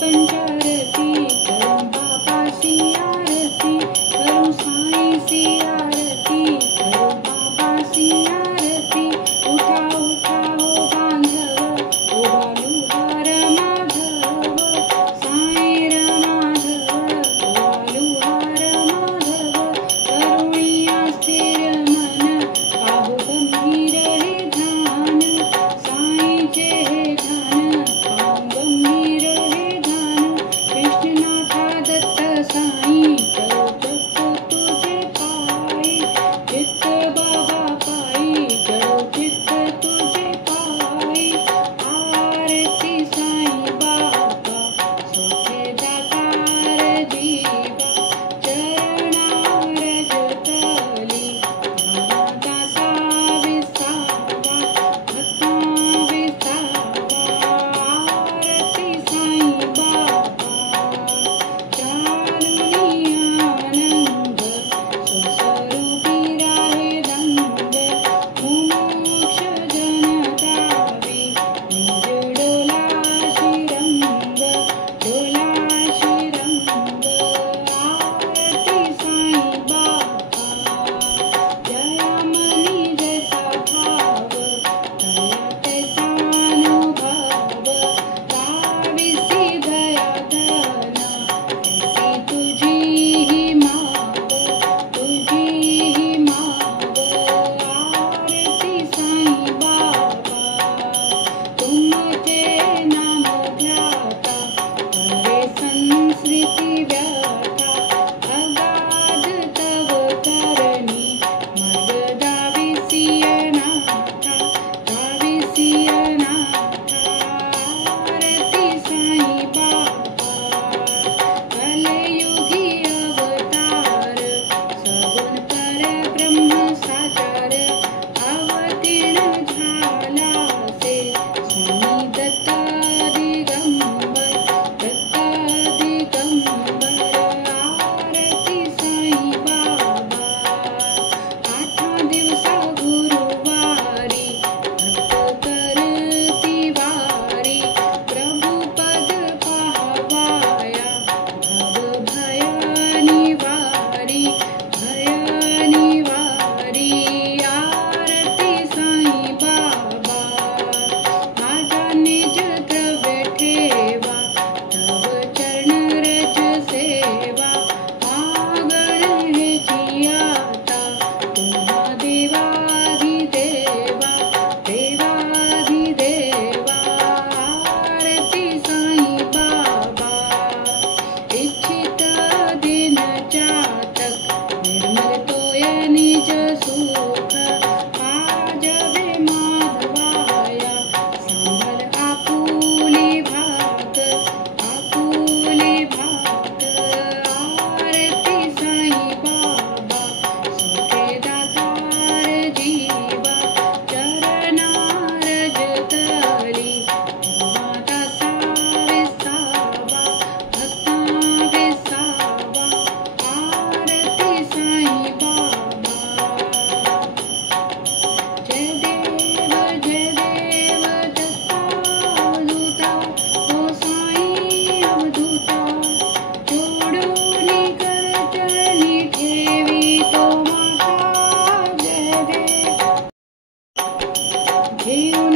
पंचारती करूं बाबाची आरती करूं साईंची आरती करूं बाबाची आरती उठा उठा हो बांधव ओ बालुहार माधव साईर माधव ओ बालुहार माधव करुणिया स्थिर मन पाहु गंभीर हे ध्यान साईंचे हे ध्यान पाहु गंभीर हे ध्यान कृष्णनाथा दत्त साई करो जप तुझे पाई चित्त बाबा पाई करो चित्त तुझे पाई आरती साई बाबा सोखे दातार जीवा चरणार जतली दासा विसावा भक्ता विसावा आरती साई बाबा चारुणी आनंद स्वस्वरूपी राहे दंग मोक्ष जन दावी निज डोला श्रीरंग आरती साई बाबा जयामणी जैसा भाव दया तैसा अनुभव गाविसी दया धना ऐसी तुझी ही माव आरती साई बाबा तुमचे नाम ध्याता हरे संस्कृती व्यथा अगाध तव करणी मग गाविसी अनाथा आरती साई बाबा कलयुगी अवतार सगुण परब्रह्म साकार अवतीर्ण झाला से स्वामी दत्ता दिगंबर आरती साई बाबा आठा दिवसा गुरुवारी भक्त करती वारी प्रभु पद पाहावाया भव भय निवारी आरती साई बाबा माझा निज द्रव्य ठेवा तव चरण रज सेवा मागण हे जियाता तुम्हा देवाधिदेवा आरती साई बाबा इच्छित दिन जातक निर्मल तोय निज सुख पाजवे माधवाया सांभर आपुली भाग आरती साई बाबा सोखे दातार जीवा चरणार जतली दासा विसावा भक्ता विसावा आरती साई बाबा जय देव दत्ता अवधूता ओ साई अवधूता जोडूनी कर चरणी ठेवी तो माता जय देव घेऊन